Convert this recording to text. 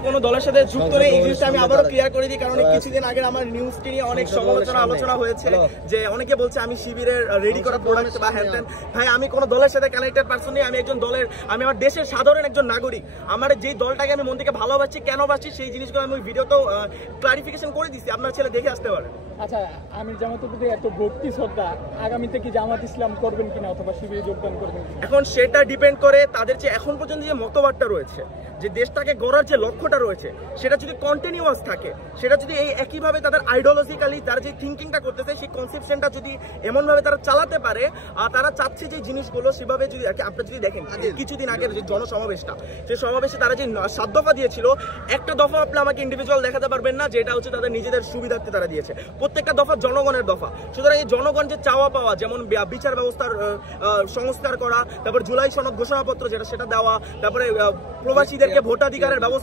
কোনো দলের সাথে যুক্ত নেই, এই জিনিসটা আমি আবারও ক্লিয়ার করে দিই, কারণ কিছুদিন আগে আমার নিউজটি নিয়ে অনেক সমালোচনা আলোচনা হয়েছে যে অনেকে বলছে আমি শিবিরের রেডি করা প্রোডাক্ট বা হ্যান। ভাই, আমি কোনো দলের সাথে কানেক্টেড পারসন নেই, আমি একজন দলের, আমি আমার দেশের সাধারণ একজন নাগরিক। আমার যেই দলটাকে আমি মন থেকে ভালোবাসি, কেন বাসছি, সেই জিনিসগুলো আমি ভিডিওতেও ক্লারিফিকেশন করে দিচ্ছি, আপনার ছেলে দেখে আসতে পারে। আচ্ছা, আমির জামাতের প্রতি এত ভক্তি শ্রদ্ধা, আগামীতে কি জামাত ইসলাম করবেন কিনা অথবা শিবিরে যোগদান করবেন কিনা? এখন সেটা ডিপেন্ড করে তাদের যে এখন পর্যন্ত যে মতবাদটা রয়েছে, যে দেশটাকে গড়ার যে লক্ষ্যটা রয়েছে, সেটা যদি কন্টিনিউয়াস থাকে, সেটা যদি এই একইভাবে তাদের আইডিওলজিক্যালি তারা যে থিঙ্কিংটা করতেছে, সেই কনসেপশনটা যদি এমনভাবে তারা চালাতে পারে, তারা চাচ্ছে যে জিনিসগুলো সেভাবে যদি আপনারা যদি দেখেন কিছুদিন আগের যে জনসমাবেশটা, সেই সমাবেশে তারা যে 7 দফা দিয়েছিল, একটা দফা আপনি আমাকে ইন্ডিভিজুয়াল দেখাতে পারবেন না যেটা হচ্ছে তাদের নিজেদের সুবিধার্থে তারা দিয়েছে। প্রত্যেকটা দফা জনগণের দফা। সুতরাং এই জনগণ যে চাওয়া পাওয়া, যেমন বিচার ব্যবস্থার সংস্কার করা, তারপর জুলাই সনদ ঘোষণাপত্র যেটা সেটা দেওয়া, তারপরে প্রবাসীদেরকে ভোটাধিকারের ব্যবস্থা